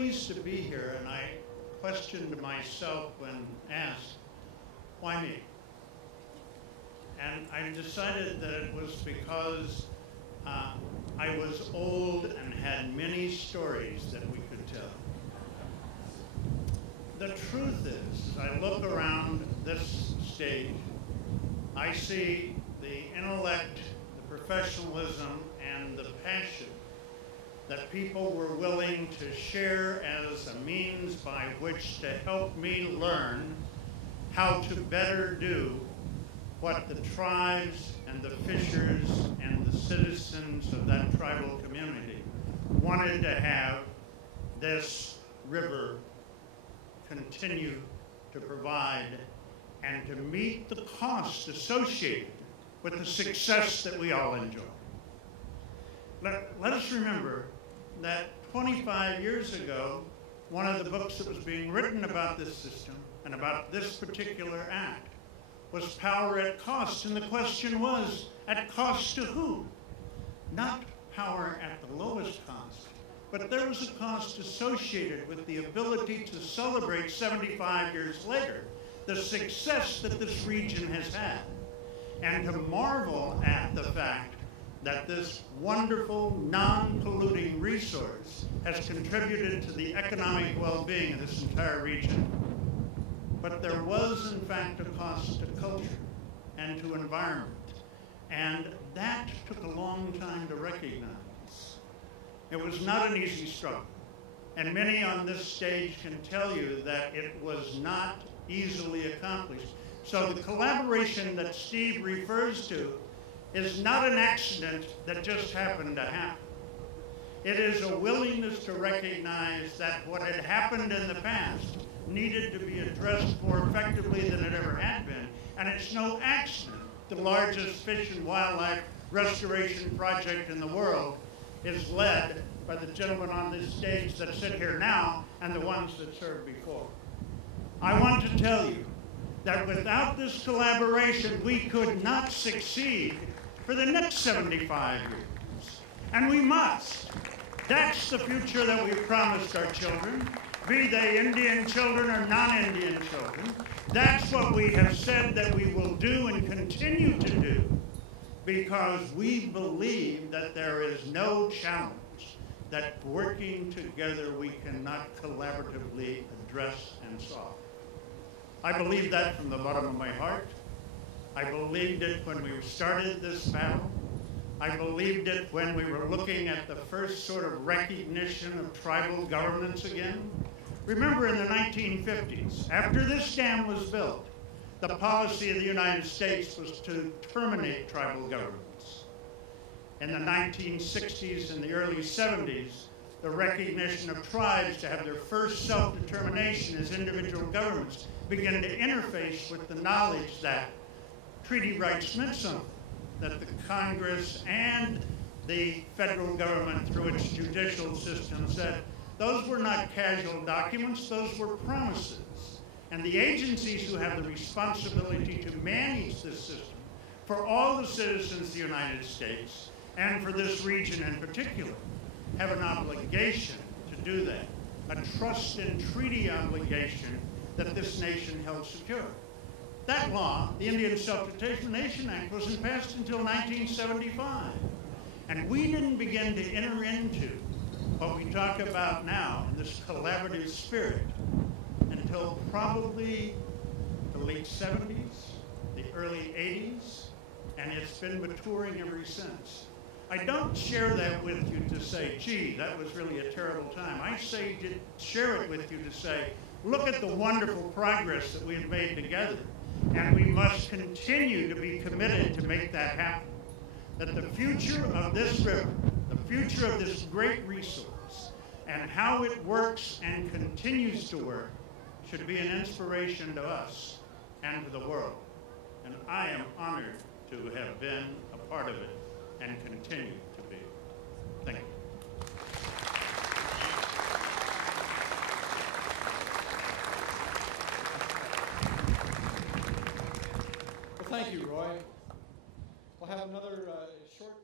pleased to be here, and I questioned myself when asked, why me? And I decided that it was because I was old and had many stories that we could tell. The truth is, I look around this stage, I see the intellect, the professionalism, and the passion that people were willing to share as a means by which to help me learn how to better do what the tribes and the fishers and the citizens of that tribal community wanted to have this river continue to provide and to meet the costs associated with the success that we all enjoy. Let us remember that 25 years ago, one of the books that was being written about this system and about this particular act was Power at Cost, and the question was, at cost to who? Not power at the lowest cost, but there was a cost associated with the ability to celebrate 75 years later the success that this region has had, and to marvel at the fact that this wonderful, non-polluting resource has contributed to the economic well-being of this entire region. But there was, in fact, a cost to culture and to environment, and that took a long time to recognize. It was not an easy struggle, and many on this stage can tell you that it was not easily accomplished. So the collaboration that Steve refers to is not an accident that just happened to happen. It is a willingness to recognize that what had happened in the past needed to be addressed more effectively than it ever had been. And it's no accident the largest fish and wildlife restoration project in the world is led by the gentlemen on this stage that sit here now and the ones that served before. I want to tell you that without this collaboration, we could not succeed for the next 75 years. And we must. That's the future that we promised our children, be they Indian children or non-Indian children. That's what we have said that we will do and continue to do, because we believe that there is no challenge that working together we cannot collaboratively address and solve. I believe that from the bottom of my heart. I believed it when we started this battle. I believed it when we were looking at the first sort of recognition of tribal governance again. Remember in the 1950s, after this dam was built, the policy of the United States was to terminate tribal governments. In the 1960s and the early 70s, the recognition of tribes to have their first self-determination as individual governments began to interface with the knowledge that treaty rights meant something, that the Congress and the federal government through its judicial system said those were not casual documents, those were promises. And the agencies who have the responsibility to manage this system for all the citizens of the United States and for this region in particular have an obligation to do that, a trust and treaty obligation that this nation held secure. That law, the Indian Self-Determination Act, wasn't passed until 1975. And we didn't begin to enter into what we talk about now in this collaborative spirit until probably the late 70s, the early 80s, and it's been maturing ever since. I don't share that with you to say, gee, that was really a terrible time. I say to share it with you to say, look at the wonderful progress that we've made together. And we must continue to be committed to make that happen. That the future of this river, the future of this great resource, and how it works and continues to work should be an inspiration to us and to the world. And I am honored to have been a part of it and continue to be. Thank you. Well, thank you, Roy. We'll have another short